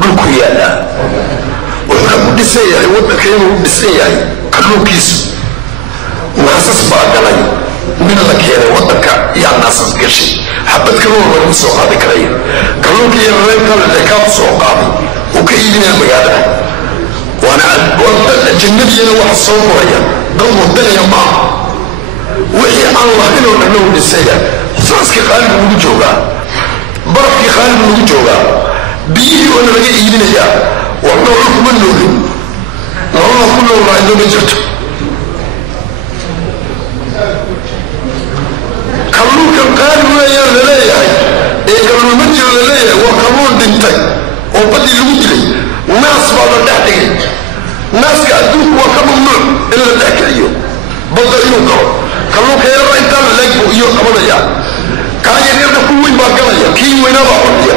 dhulku yaala wuxuu ku dhisay yahay waddanka inuu dhisay yahay kalluunkiisu naasas baa galay min la keenay waddanka yaa naasas gashay xabad kalluun lagu soo qaadi karaya kalluunka iyo reerka la ka soo qaaday oo ka iibinaya magaalada وانا الجنة اللي هو الصورية ضموا الدنيا معه وهي الله إنه نحن نسيا ساسك خالد وجوها برك خالد وجوها بيجي وانا بجي يجينا يا وانا لكم منه الله كله الله عنده بجت كلو كان قالوا يا لليا إيه كلو مجر لليا وكمون دنتي وبدي لوجلي ناس بعض النحتين ناس كأدوك وكممنوع إلا الأكليو بضل يوقعوا كلو كيرا إنتان لقبوا إيو قبضيا كان يريد كوين باقليا كي وينا باقليا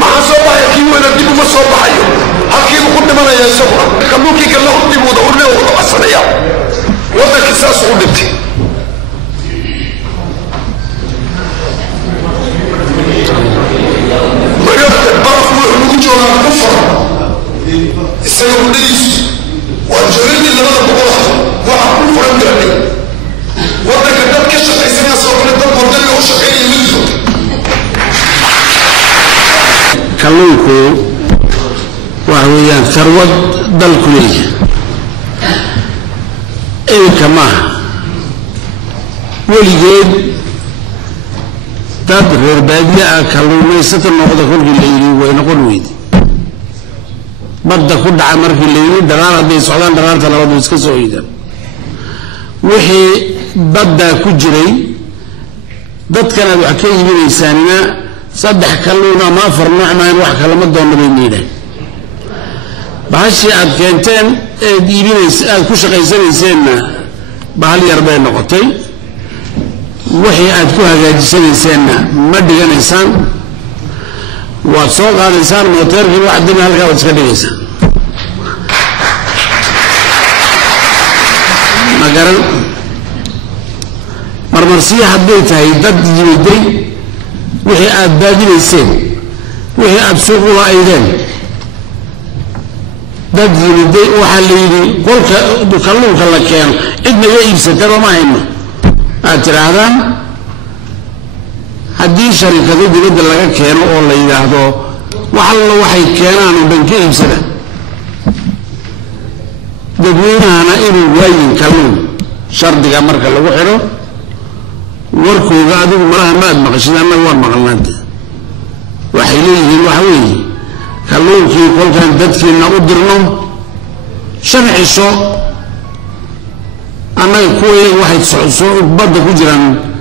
ما صبايا كي وينا ديبو ما صبايا هكي مقدمنا يا سبا كلو كي كلا قدموا دورنا وقلوا أصنيا وذا كساس قدمتي السيد الرئيس والجريد اللي بدأ بقوله وعقول فرنجاني وده كتاب كشف عيسانيا صورة الدب وردالي وشك اي منزو كاللونكو وهويان ثروة دالكولية ايه كماها وليجيد تدرير بادية كاللوني ستر نقضة كل الليلي وينقل ويدي بدأ كل عمر في الليل دلالة دي سعودان دلالة لو دوسك سويدا وحي بدأ كجري ضد كان وحكي من إنساننا صدح كلونا ما فرنا ما يروح كلمة دون بينينا بهالشيء عاد كنتين يبين كوش قيسان إنساننا بهالي 40 نقطة وحي عاد كوها جالسين إنساننا ما دقن إنسان وصوغ هذا الإنسان موتر في واحد من هالكا وتسكديسا مقارن مرمرسية حبيتها يدد جميدي وحي أبادي ليسين وحي أبسوقها أيضاً دد جميدي وحاليني قولك بكلوك الله كان إدنا يأيب ستر وما هنا أترى هذا haddii sharikadu dibadda laga keeno oo la yiraahdo waxallo waxay keenaan oo banka iibsada dadweynahana inuu waayin kalluun shardiga marka lagu xiro warkooga adigu malaha maad maqashid ama waan maqalnaanta waxay leeyihiin waxa weeye kalluunkii kolkaan dadkiina u dirno sharciso annaga kuwa waxay soo badda ku jiraan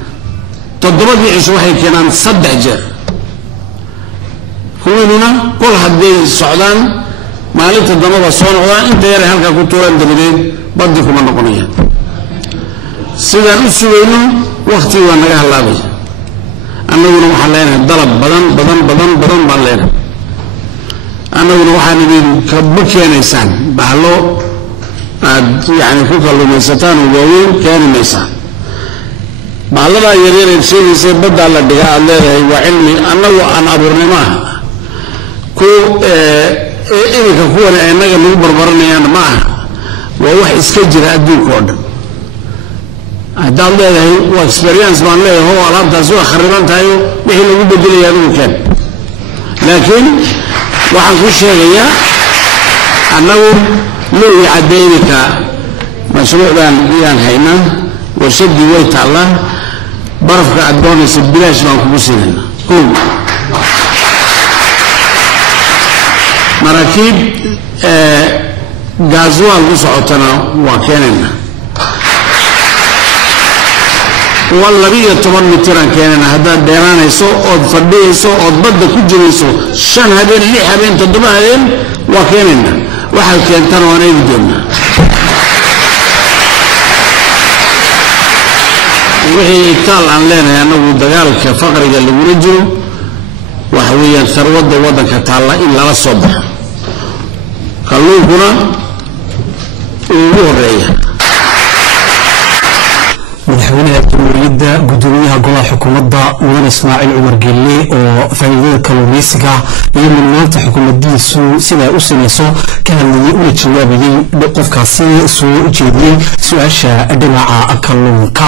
تضربي عيش واحد كمان صدق جر كوننا كل حد السعودان ما عليك الضربة صون ولا أنت يا رجال كنتوا أنت بدين بدكم النقطية سيدا السوينو وقتي وانا جاه لابي أنا ونو حلينا ضرب بدن بالليل أنا ونو حنبين كبكي نيسان بحلو يعني فوق اللي ميستان وجوين كان ميسان بعلبا يرير الشيء بدأ على الدقاء الله وعلمي أنه أن أبرنماه كو إذا كفونا أنك نقبر برني أنا معه وهو إسكجر أدو كودن هذا الله هو إكسبرينس من الله هو على تسوى خربان تايو بحين نقبل دلي هذا كان لكن وعن كل شيء أنه لو يعدينك مشروع بان هينا وشد ويت الله برفق عدونس بلاش ما كبسنا قوم مراكب غازوال وسعتنا وكاننا والله بيه 8 متران كاننا هذا ديرانيسو او فديسو او بدا كجريسو شن هذين لي حبين تدبا هذين وكاننا waxa keentan oo ay doona wixii taal aan leenahay anagu dagaalka faqriga lagu jiro waxa weeyaan sarwada wadanka taala in la soo baxo kalluunkuna ugu horeeya madaxweynaha jamhuuriyadda gudoomiyaha golaha xukuumadda mudan Ismaaciil Cumar Gelle oo faa'iidada kalluumaysiga iyo mudnaanta xukuumaddiisu sida u samayso ka hadlayay una jawaabayay qofkaasi soo jeediyay su'aasha dhinaca kalluunka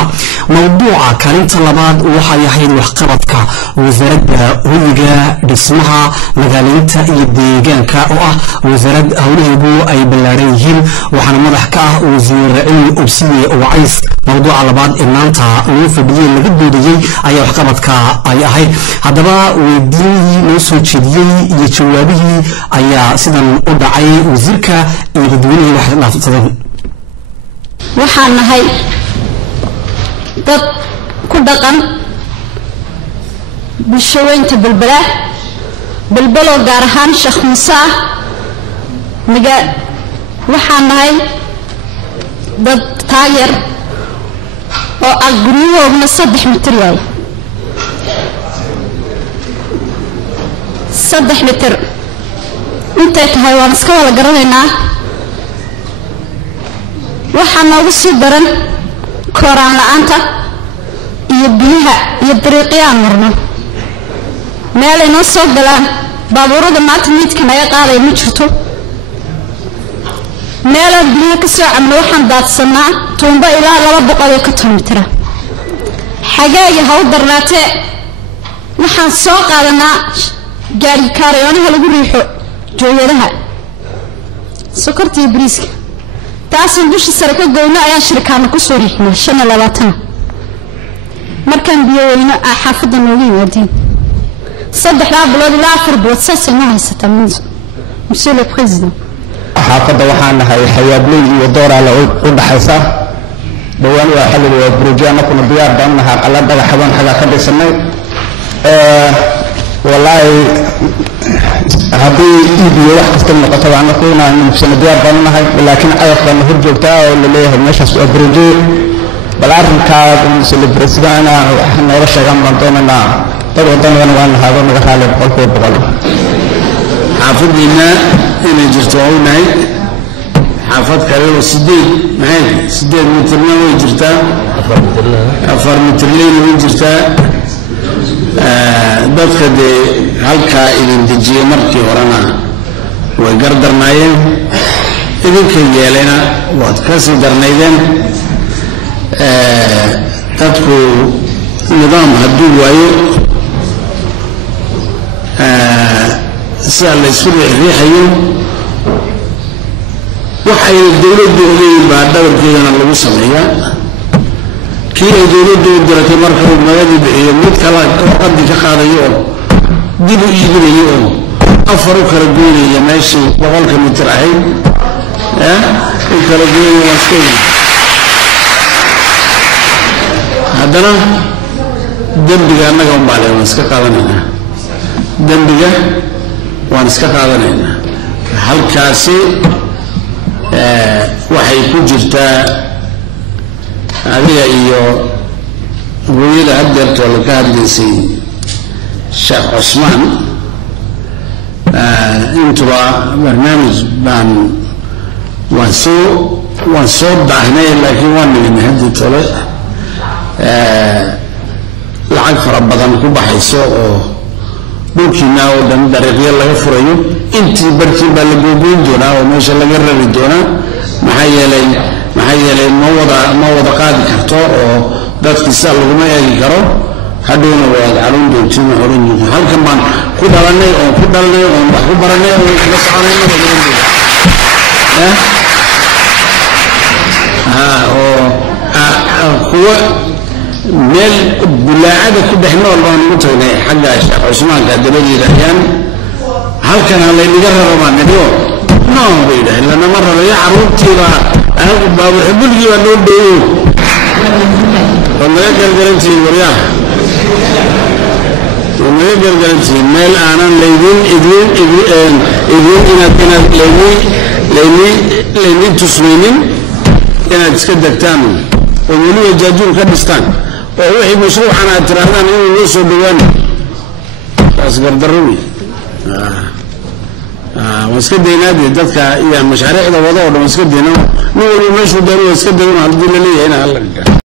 mawduuca kaalinta labaad waxa yahay waxqabadka wasaaradda hoyga dhismaha magaalada iyo deegaanka oo ah wasaarad hawlaheedu ay ballaaran yihiin waxaana madax ka ah wasiir Ra'iil Obsiye oo Cays mawduuca labaad ee maanta loo fadhiyay laga doodayay ayaa waxqabadka ay ahayd haddaba weydiintii loo soo jeediyay iyo jawaabihii ayaa sidan u dhacay wasiirka iyo dadweynaha wax dhaafsaday waxaan nahay dad ku dhaqan bulshooyinka balbalo gaar ahaan Sheekh Muuse waxaan nahay dad taageer oo agriyoogna 3 mitir yahay 3 mitir intay tahay waan iska wada garanaynaa waxaan noogu sii daran koraan la'aanta iyo biyaha iyo dariiqyaan marno meel ay noo soo galaan baabuurada maanta midka naga qaaday ma jirto meel biyaha ka soo camno waxaan daadsanaa tuumba ilaa 200 mitir xagaaga haw darnaatee waxaan soo qaadanaa gaari kaarayoonaha lagu riixo jooyadaha sokortii bariiska taasan dushi sare ka goyno ayaa shirkaana ku soo riixnaa 25 markaan biyo weyno xaafadda noogu yimaadeen 3 bilood ilaa 4 bilood saas ma haysata monsieur le président xaafadda waxaan nahay xayaabley iyo dooraale u dhaxaysa dhawaan waa xilliga waa burjana kuna diyaar baan nahay qalad dhagaxban xaga ka dhisanay wallahi haddii iibiyo wax kasta noqoto waan ku inaan nufsana diyaar baan nahay laakiin ayaqan hor joogtaa oo la leeyahay meeshaas waa burjo bal arrinkaa monsieur le président waxaan nooga sheegan baan doonanaa dad waddan waan nahay naga raali boqol xaafadina inay jirto oo nahay xaafad kale oo 8 mitirna way jirtaa 4 mitirna way jirtaa dadka de halka idin dejiye markii horena way gardarnaayeen idinka yeelena waad ka sii darnaydeen dadku nidaam hadduu waayo سأل السوري الريحيو وحي الدولة دولي بعد دور كذا نلقو سمعيا كي الدولة دولة مركب المغادي بحيه ميت كلا قد كقاضي يوم ديبو يجري يوم أفرق رجولي يماشي وغلق مترعين كرجولي واسكين هذا دنبجا أنك هم بالي واسك قادنا دنبجا waan iska qaadanaynaa halkaasi waxay ku jirtaa adiga iyo hooyada haddeertoo laga hadlaysay Sheekh Cusmaan intuba barnaamij baan waan soo daahnay laakiin waan nigin haddii tole lacag fara badan ku baxayso oo dhulkiina oo dhan dariiqyo laga furayo intii barkii baa la googoyn doonaa oo meesha laga rari doonaa maxaa yeelay ma wada qaadi karto oo dadkiisa laguma eegi karo hadhowna waad caruun doontiin horan yihiin halkan baan ku dhalanay oo wax ku baranay oo la soconayna kuwa meel bulaacada ku dhexnool baan ugu tagnay xagga Sheekh Cusmaanka dabadiida ayaan halkan halay liga rabo baan nadiyo noo bayda lana mar rabo ya caruurtiida anagu baabu xubulkii waa loo dheeyo oo naga gargarantii waryaa meel aanan leydin inaad leydin tusmaynin inaad iska degtaan oo weliba jaajuur ka dhistaan oo wixii mashruucan aad tirahdaan inuu loo soo dhawaan taas gardarrowi waa iska daynaadee dadka iyo mashaariicda wada oo dhan iska dayna nin walba meeshuu doono waa iska dayn haddii la leeyahay in hal